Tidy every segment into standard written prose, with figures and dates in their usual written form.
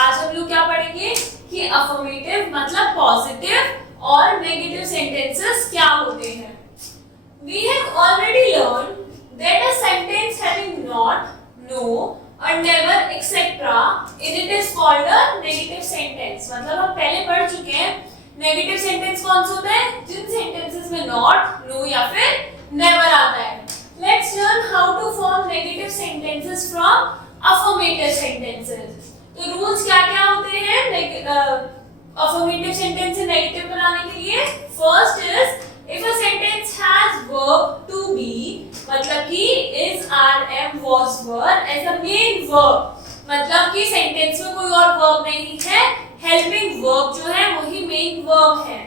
आज हम लोग क्या पढ़ेंगे कि अफर्मेटिव मतलब पॉजिटिव और नेगेटिव सेंटेंसेस क्या होते हैं। We have already learned that a sentence having not, no or never etc in it is called a negative sentence। मतलब हम पहले पढ़ चुके हैं नेगेटिव सेंटेंस कौन सा होता है, जिन सेंटेंसेस में नॉट, नो या फिर नेवर आता है। Let's learn how to form negative sentences from affirmative sentences। तो रूल्स क्या क्या होते हैं अफर्मेटिव सेंटेंस से नेगेटिव बनाने के लिए। First is if a sentence has verb to be मतलब कि is, are, am, was, were as a main verb मतलब कि सेंटेंस में कोई और verb नहीं है, helping verb जो है वही main verb है।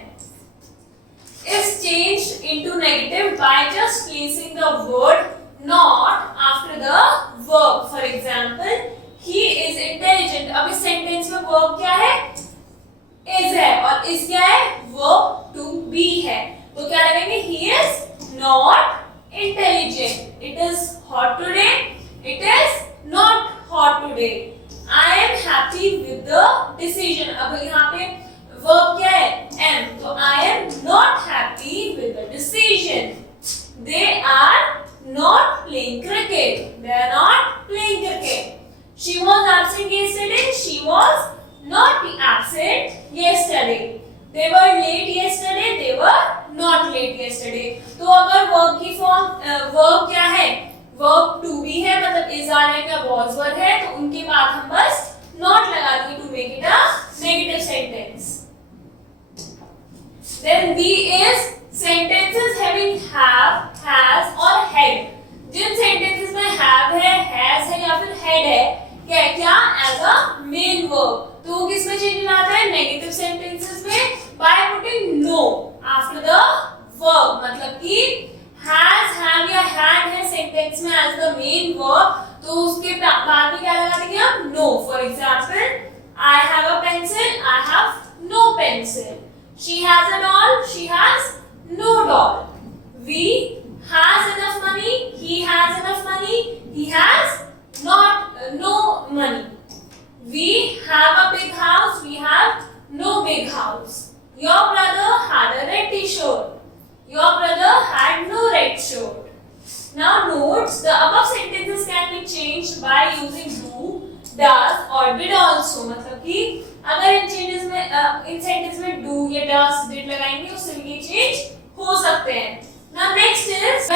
is changed into negative by just placing the word not after the verb। For example, he is intelligent। अब इस सेंटेंस में verb क्या है, is है, और is क्या है, verb to be है। तो क्या लगेंगे, he is not intelligent। it is hot today, it is not hot today। I am happy with the decision। अब यहाँ पे verb क्या है, am, तो I am not happy with the decision। they are not playing cricket, they are not playing cricket। she was absent yesterday, she was not absent yesterday। they were late yesterday, they were not late yesterday। तो अगर verb की form verb क्या है, verb to be है मतलब is, are, am या was, were है, तो उनके बाद हम बस not लगा देंगे to make it a negative sentence। Then B is sentences having have, has और had। जिन sentences में have है, has है या फिर had है, क्या क्या as a main verb, तो वो किसमें चेंज आता है, नेगेटिव सेंटेंसेस में by putting no after the verb। मतलब कि has, have या had है सेंटेंस में as the main verb, तो उसके बाद में क्या लगा देंगे हम, no। For example, I have a pencil, I have no pencil। she has a doll, she has no doll। we has enough money, he has enough money, he has no money। we have a big house, we have no big house। your brother had a red t-shirt, your brother had no red shirt। now notes the above sentences can be changed by using do, does or did also। मतलब कि अगर इन changes में इन sentence में do या does, did लगाएंगे उससे भी change हो सकते हैं। now next is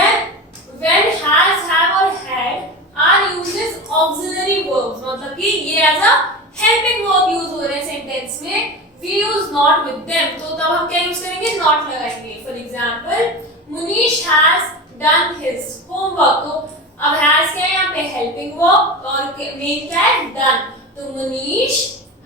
when has, have और had are used as auxiliary verbs। मतलब कि ये as a helping verb use हो रहे हैं सेंटेंस में। we use not with them, तो तब हम क्या यूज करेंगे, not लगाएंगे। for example, Munish has done his homework। तो अब has क्या है यहाँ पे, helping verb, और main क्या है, done। तो Munish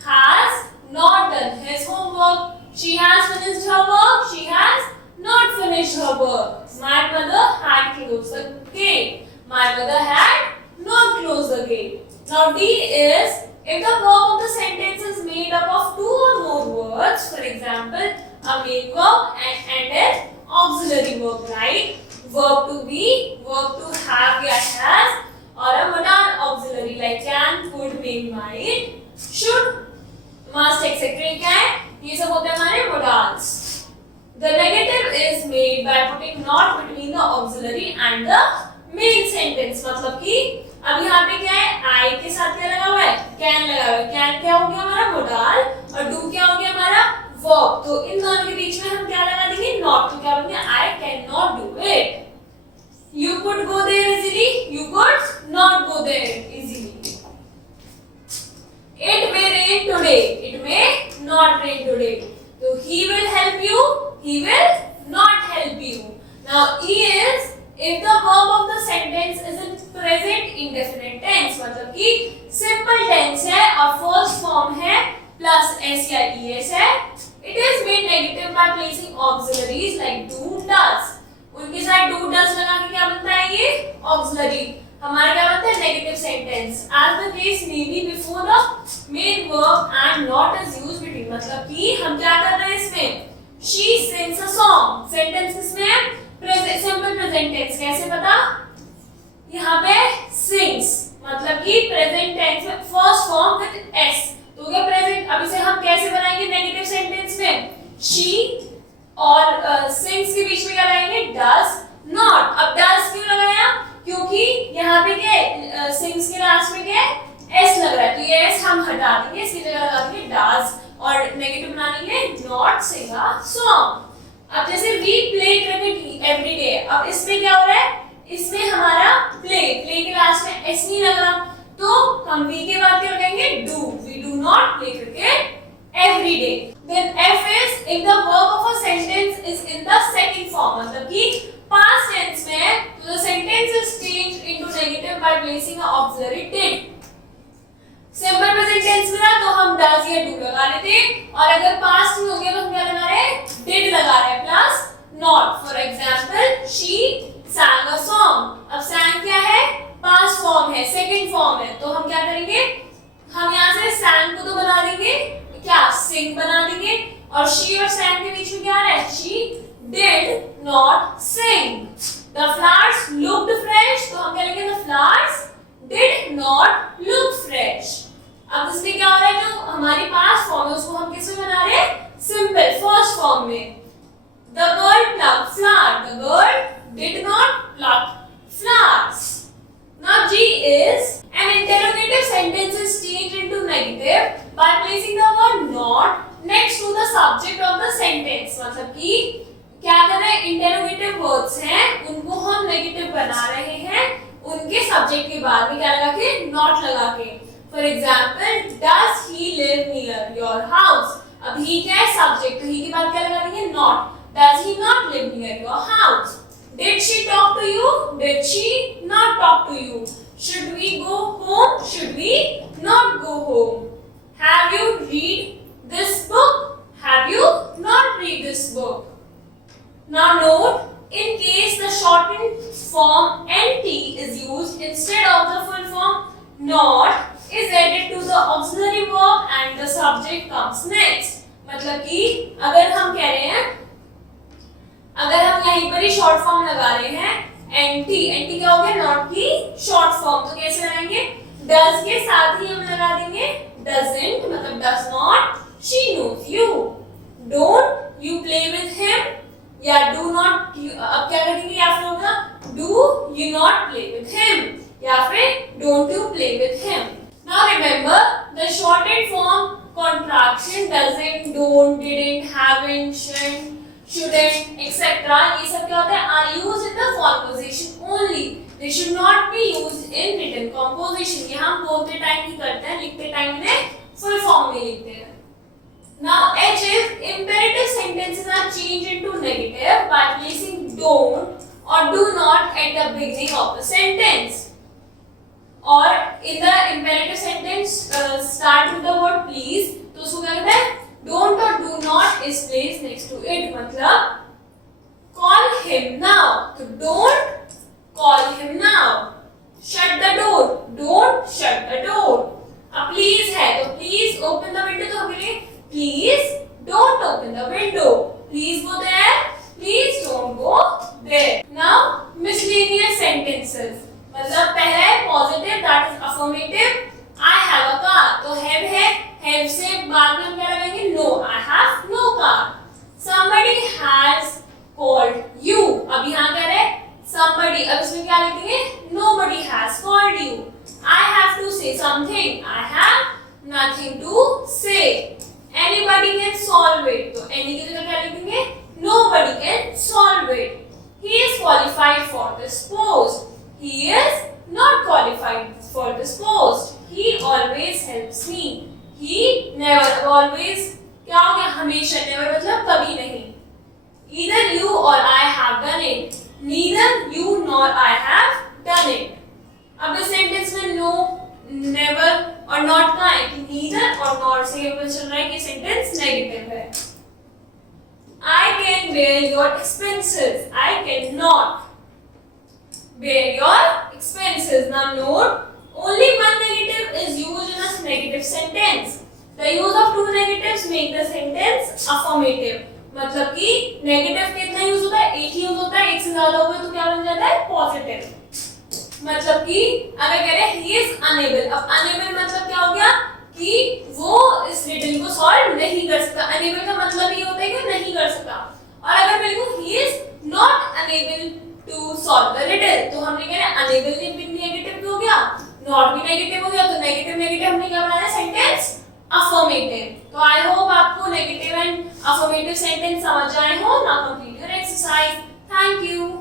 has not done his homework। she has finished her work, she has not finished her work। my mother had closed the gate, my mother had not closed the gate। now D is if the verb of the sentence is made up of two or more words, for example, a main verb and an auxiliary verb like verb to be, verb to have या has, और a modal auxiliary like can, could, may, might, should, must, etc. क्या है, ये सब होते हैं हमारे modals। The negative is made by putting not between the auxiliary and the main sentence। मतलब कि अब यहाँ पे क्या है, I के साथ क्या लगा हुआ है, can लगा हुआ है। can क्या हो गया हमारा modal और do क्या हो गया हमारा verb। तो इन दोनों के बीच में हम क्या लगा देंगे, not। तो क्या बनेगा, I cannot do it। you could go there easily, you could not go there easily। it may rain today, it may not rain today। तो he will help you, he will not help you। now E is if the verb of the sentence is in present indefinite tense। मतलब कि simple tense है और first form है plus s या es है। it is made negative by placing auxiliaries like do, does। उनके साथ do, does लगा के क्या बनता है, ये auxiliary हमारा क्या बनता है, negative sentence। as the case may be before the main verb and not is used between। मतलब कि हम क्या कर रहे हैं इसमें, she sings a song। sentence इसमें सिंपल प्रेजेंट टेंस, कैसे पता, यहाँ पे sings मतलब कि प्रेजेंट टेंस में फर्स्ट फॉर्म विद s, तो क्या देंगे, इसकी जगह लगा देंगे डज, और नेगेटिव बनाने के लिए नॉट सिंग अ सॉन्ग। अब जैसे we play cricket every day, अब इसमें क्या हो रहा है, इसमें हमारा प्ले के लास्ट में एस नहीं लग रहा, तो हम वी के बाद क्या लगाएंगे, do. We do not play cricket every day. Then F is if the verb of a sentence is in the second form, मतलब कि past tense में है तो the sentence is changed into negative by placing a auxiliary did. Simple present tense में ना तो हम does या do लगा लेते हैं, और अगर past में हो गया तो हम क्या लगा रहे हैं, did लगा रहे हैं plus not. For example, she sang a song. अब sang क्या है, past form है, second form है, तो हम क्या करेंगे, हम यहाँ से sang को तो बना देंगे, क्या sing बना देंगे, और she और sang के बीच में क्या आ रहा है, she did not sing. The flowers looked fresh, तो हम क्या लिखेंगे, the flowers did not look fresh. अब इसमें क्या हो रहा है, जो हमारी past form है उसको हम किसमें बना रहे हैं, simple first form में. The girl plucked flower. The girl did not pluck flowers. Now G is an interrogative sentence is changed into negative by placing the word not next to the subject of the sentence. मतलब कि क्या कर रहे हैं, interrogative words हैं उनको हम negative बना रहे हैं उनके subject के बाद में क्या लगा के, not लगा के. For example, does he live near your house? अब he क्या है, subject, तो he के बाद क्या लगा देंगे, not. Does he not live near your house? Did she talk to you? Did she not talk to you? Should we go home? Should we not go home? Have you read this book? Have you not read this book? Now note, in case the shortened form NT is used instead of the full form, not is added to the auxiliary verb and the subject comes next. मतलब कि अगर हम कह रहे हैं, अगर हम यहीं पर ही शॉर्ट फॉर्म लगा रहे हैं एंटी, एंटी क्या हो गया, नॉट की शॉर्ट फॉर्म, तो कैसे लगाएंगे, डज के साथ ही हम लगा देंगे डजंट, मतलब does not she knows you. Don't you play with him, या डू नॉट, अब क्या करेंगे, या फिर होगा do you not play with him, या फिर don't you play with him. Now remember the shorted form contraction doesn't, don't, didn't, haven't, shouldn't, shouldn't, etc. ये सब क्या होता है, are used in the conversation only. They should not be used in written composition. ये हम बोलते time ही करते हैं, लिखते टाइम इन्हें full form में लिखते हैं. Now H is imperative sentences are changed into negative by placing don't or do not at the beginning of the sentence. Or in the imperative sentence start with the word please, तो उसको क्या कहते हैं, don't or do not is placed next to it. मतलब call him now, तो don't call him now. Shut the door, don't shut the door. अब please है तो please open the window, तो हम बोलेंगे please don't open the window. Please go there, please don't go there. Now miscellaneous sentences, मतलब पहला है positive, that is affirmative. I have a car, तो have है, have से बाद में हम क्या लगाएंगे, no, I have no car. Somebody has called you, अब यहाँ क्या है, somebody, अब इसमें क्या लिखेंगे, nobody has called you. I have to say something, I have nothing to say. Anybody can solve it, तो any की जगह क्या लिखेंगे, nobody can solve it. He is qualified for this post. He is not qualified for this post. He always helps me. He never, always क्या हो गया, हमेशा, never मतलब कभी नहीं. Either you or I have done it. Neither you nor I have done it. अब इस sentence में no, never और not का है कि neither और not से ये पता चल रहा है कि सेंटेंस नेगेटिव है. I can bear your expenses. I cannot bear your expenses. Now note, only one negative is used in a negative sentence. The use of two negatives make the sentence affirmative. मतलब कि negative कितना use होता है, एक ही use होता है, एक से ज्यादा हुए तो क्या बन जाता है, पॉजिटिव. मतलब कि अगर कह रहे हैं he is unable, अब unable मतलब क्या हो गया कि वो इस रिडल को सॉल्व नहीं कर सकता. unable का मतलब ये होता है कि नहीं कर सकता. और अगर मैं लिखूं he is not unable to solve the riddle, तो हमने कह रहे हैं unable भी नेगेटिव हो गया, not भी नेगेटिव हो गया, तो नेगेटिव नेगेटिव हमने क्या बनाया, सेंटेंस अफर्मेटिव सेंटेंस समझ आए हो, now complete your exercise. Thank you.